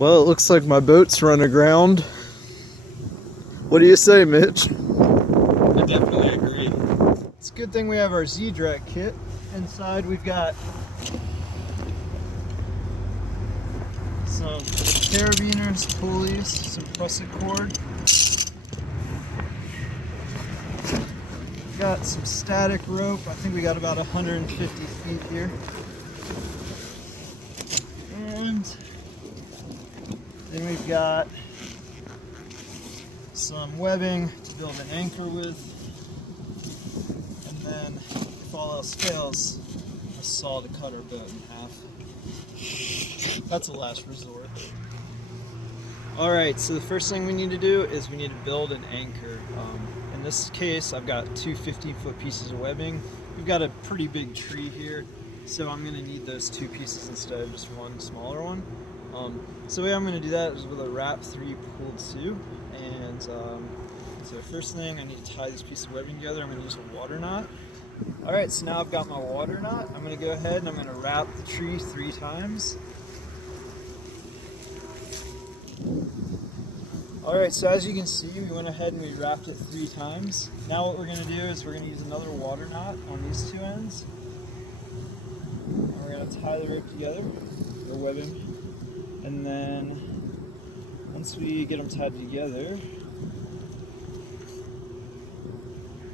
Well, it looks like my boat's run aground. What do you say, Mitch? I definitely agree. It's a good thing we have our Z-Drag kit. Inside we've got some carabiners, pulleys, some prusik cord. Got some static rope. I think we got about 150 feet here. And then we've got some webbing to build an anchor with. And then, if all else fails, a saw to cut our boat in half. That's a last resort. Alright, so the first thing we need to do is we need to build an anchor. In this case, I've got two 15-foot pieces of webbing. We've got a pretty big tree here, so I'm going to need those two pieces instead of just one smaller one. So the way I'm going to do that is with a wrap 3 pulled 2. And so first thing, I need to tie this piece of webbing together. I'm going to use a water knot. Alright, so now I've got my water knot. I'm going to go ahead and I'm going to wrap the tree 3 times. Alright, so as you can see, we went ahead and we wrapped it 3 times. Now what we're going to do is we're going to use another water knot on these 2 ends. And we're going to tie the rope together, or webbing. And then, once we get them tied together,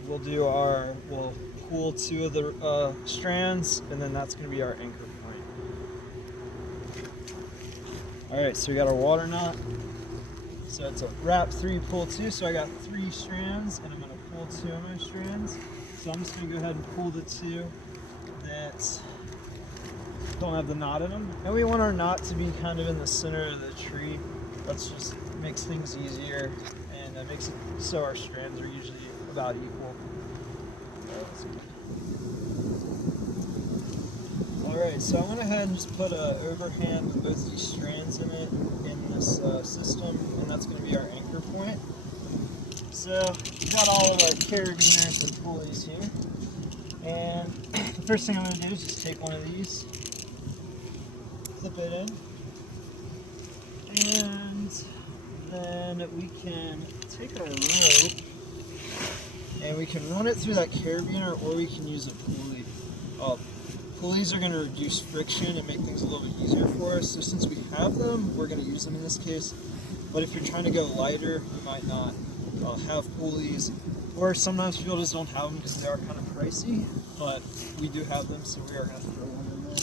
we'll pull 2 of the strands, and then that's going to be our anchor point. Alright, so we got our water knot. So it's a wrap 3, pull 2, so I got 3 strands, and I'm going to pull 2 of my strands. So I'm just going to go ahead and pull the 2 that don't have the knot in them. And we want our knot to be kind of in the center of the tree. That's just makes things easier, and it makes it so our strands are usually about equal. Alright, so I went ahead and just put an overhand with both these strands in it in this system, and that's going to be our anchor point. So we've got all of our carabiners and pulleys here, and the first thing I'm going to do is just take one of these, clip it in, and then we can take our rope and we can run it through that carabiner, or we can use a pulley. Pulleys are going to reduce friction and make things a little bit easier for us. So since we have them, we're going to use them in this case. But if you're trying to go lighter, you might not have pulleys. Or sometimes people just don't have them because they are kind of pricey. But we do have them, so we are going to throw one in there.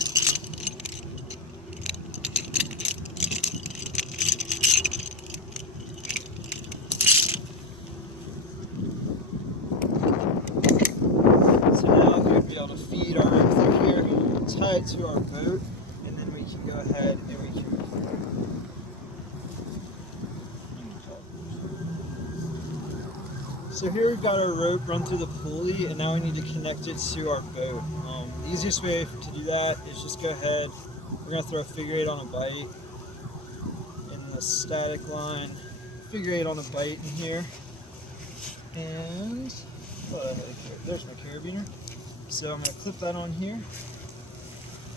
Tie it to our boat, and then we can go ahead and we can so here we've got our rope run through the pulley, and now we need to connect it to our boat. The easiest way to do that is just go ahead, we're going to throw a figure 8 on a bite in the static line, figure 8 on a bite in here, and there's my carabiner. So I'm going to clip that on here.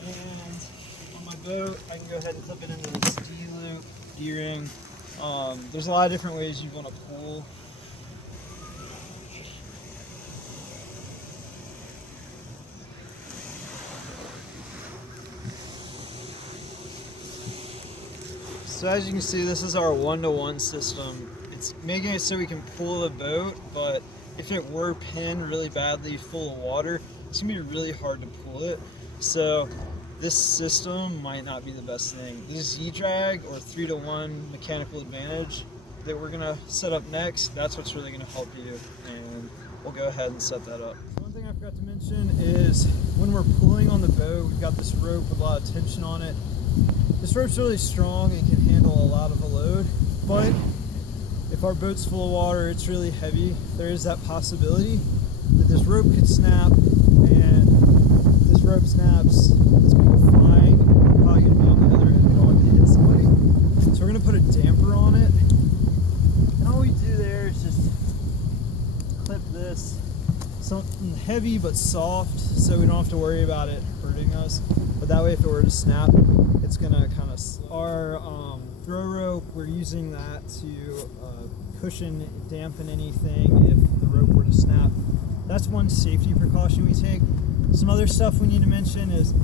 And on my boat, I can go ahead and clip it into this D-loop, D-ring. There's a lot of different ways you want to pull. So as you can see, this is our 1-to-1 system. It's making it so we can pull the boat, but if it were pinned really badly full of water, it's going to be really hard to pull it. So this system might not be the best thing. This Z-Drag, or 3-to-1 mechanical advantage that we're going to set up next, that's what's really going to help you, and we'll go ahead and set that up. One thing I forgot to mention is when we're pulling on the boat, we've got this rope with a lot of tension on it. This rope's really strong and can handle a lot of a load, but if our boat's full of water, it's really heavy, there is that possibility that this rope could snap, and if this rope snaps, it's going to go flying, and we're probably going to be on the other end going to hit somebody. So we're going to put a damper on it, and all we do there is just clip this, something heavy but soft, so we don't have to worry about it hurting us. But that way, if it were to snap, it's going to kind of slow. Our throw rope, we're using that to cushion, dampen anything if the rope were to snap. That's one safety precaution we take. Some other stuff we need to mention is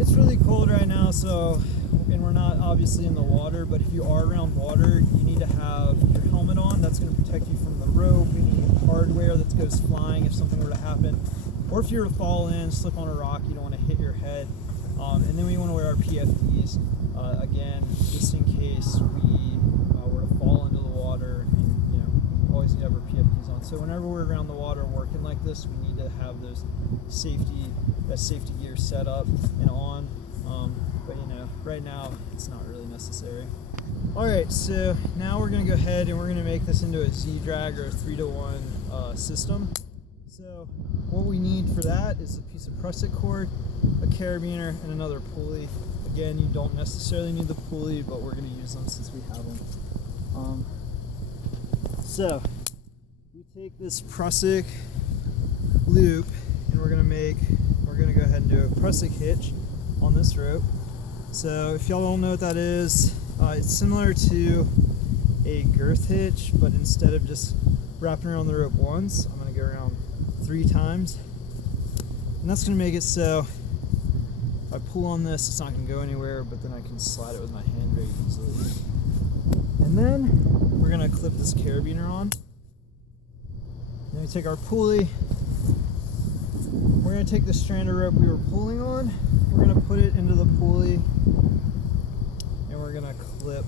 it's really cold right now, so, and we're not obviously in the water, but if you are around water, you need to have your helmet on. That's going to protect you from the rope, any hardware that goes flying if something were to happen. Or if you were to fall in, slip on a rock, you don't want to hit your head. And then we want to wear our PFDs, again, just in case we were to fall into the water, and we always need to have our PFDs on. So whenever we're around the water working like this, we need to have that safety gear set up and on. But right now it's not really necessary. Alright, so now we're going to go ahead and we're going to make this into a Z-drag or a 3-to-1 system. So what we need for that is a piece of prusik cord, a carabiner, and another pulley. Again, you don't necessarily need the pulley, but we're going to use them since we have them. So we take this prusik loop and we're going to go ahead and do a prusik hitch on this rope. So if y'all don't know what that is, it's similar to a girth hitch, but instead of just wrapping around the rope once, I'm going to go around 3 times. And that's going to make it so if I pull on this, it's not going to go anywhere, but then I can slide it with my hand very easily. And then we're going to clip this carabiner on. Then we take our pulley. We're going to take the strand of rope we were pulling on. We're going to put it into the pulley. And we're going to clip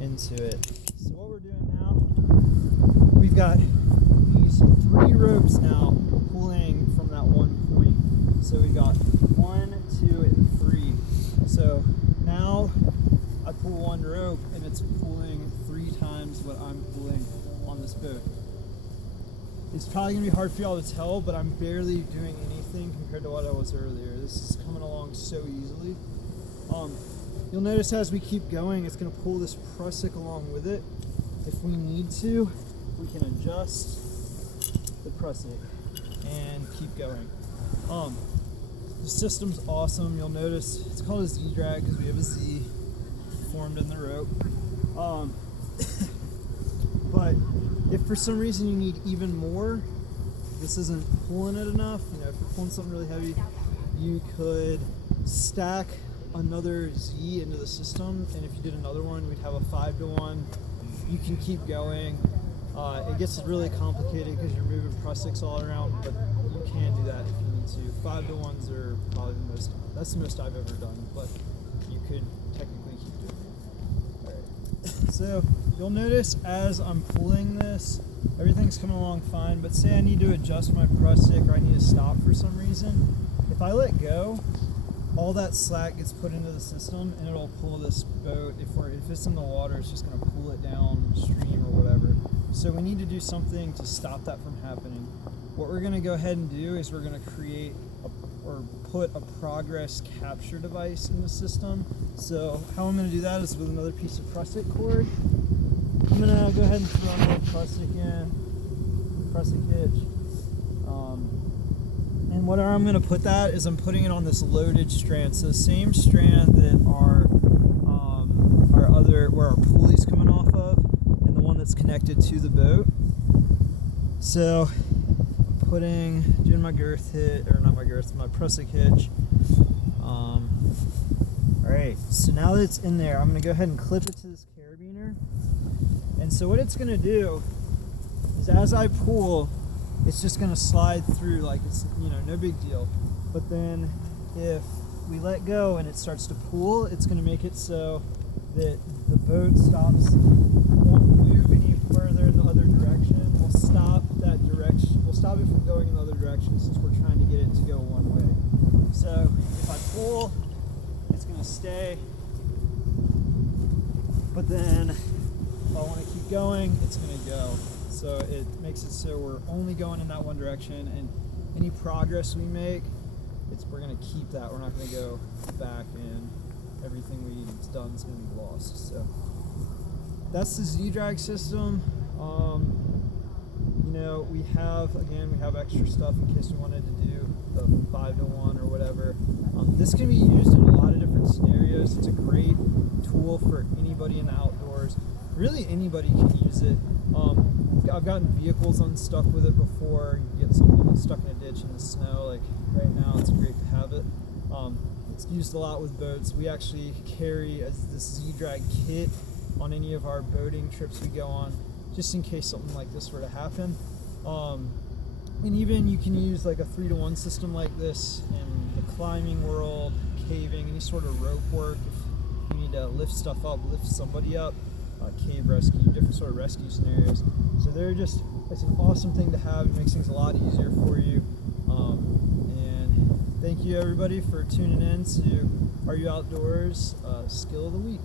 into it. So what we're doing now, we've got these 3 ropes now pulling from that one point. So we've got 1, 2, and 3. So now I pull one rope and it's pulling 3 times what I'm pulling on this boat. It's probably going to be hard for y'all to tell, but I'm barely doing anything compared to what I was earlier. This is coming along so easily. You'll notice as we keep going, it's going to pull this prusik along with it. If we need to, we can adjust the prusik and keep going. The system's awesome. You'll notice it's called a Z-drag because we have a Z formed in the rope. But if for some reason you need even more, this isn't pulling it enough, if you're pulling something really heavy, you could stack another Z into the system, and if you did another one, we'd have a 5-to-1. You can keep going. It gets really complicated because you're moving prusiks all around, but you can do that if you need to. 5-to-1s are probably that's the most I've ever done, but you could technically keep doing it. Alright, so you'll notice as I'm pulling this, everything's coming along fine, but say I need to adjust my prusik or I need to stop for some reason. If I let go, all that slack gets put into the system and it'll pull this boat. If it's in the water, it's just going to pull it downstream or whatever. So we need to do something to stop that from happening. What we're going to go ahead and do is we're going to create or put a progress capture device in the system. So how I'm going to do that is with another piece of prusik cord. I'm going to go ahead and throw another prusik in, prusik hitch. And what I'm going to put that is I'm putting it on this loaded strand. So the same strand that where our pulley's coming off of, and the one that's connected to the boat. So doing my girth hitch, or not my girth, my prusik hitch. Alright, so now that it's in there, I'm going to go ahead and clip it to this carabiner. And so what it's going to do is as I pull, it's just going to slide through like it's, no big deal. But then if we let go and it starts to pull, it's going to make it so that the boat won't move any further in the other direction. We'll stop that direction. We'll stop it from going in the other direction since we're trying to get it to go one way. So if I pull, it's going to stay. But then if I want to keep going, it's going to go. So it makes it so we're only going in that one direction, and any progress we make, we're going to keep that. We're not going to go back, and everything we've done is going to be lost. So that's the Z-drag system. We have extra stuff in case we wanted to do the 5-to-1 or whatever. This can be used in a lot of different different scenarios. It's a great tool for anybody in the outdoors. Really anybody can use it. I've gotten vehicles unstuck with it before. You get something stuck in a ditch in the snow, like right now, it's great to have it. It's used a lot with boats. We actually carry this Z-Drag kit on any of our boating trips we go on, just in case something like this were to happen. And even you can use like a 3-to-1 system like this in the climbing world, caving, any sort of rope work. If you need to lift stuff up, lift somebody up, cave rescue, different sort of rescue scenarios. So it's an awesome thing to have. It makes things a lot easier for you. And thank you everybody for tuning in to Are You Outdoors Skill of the Week.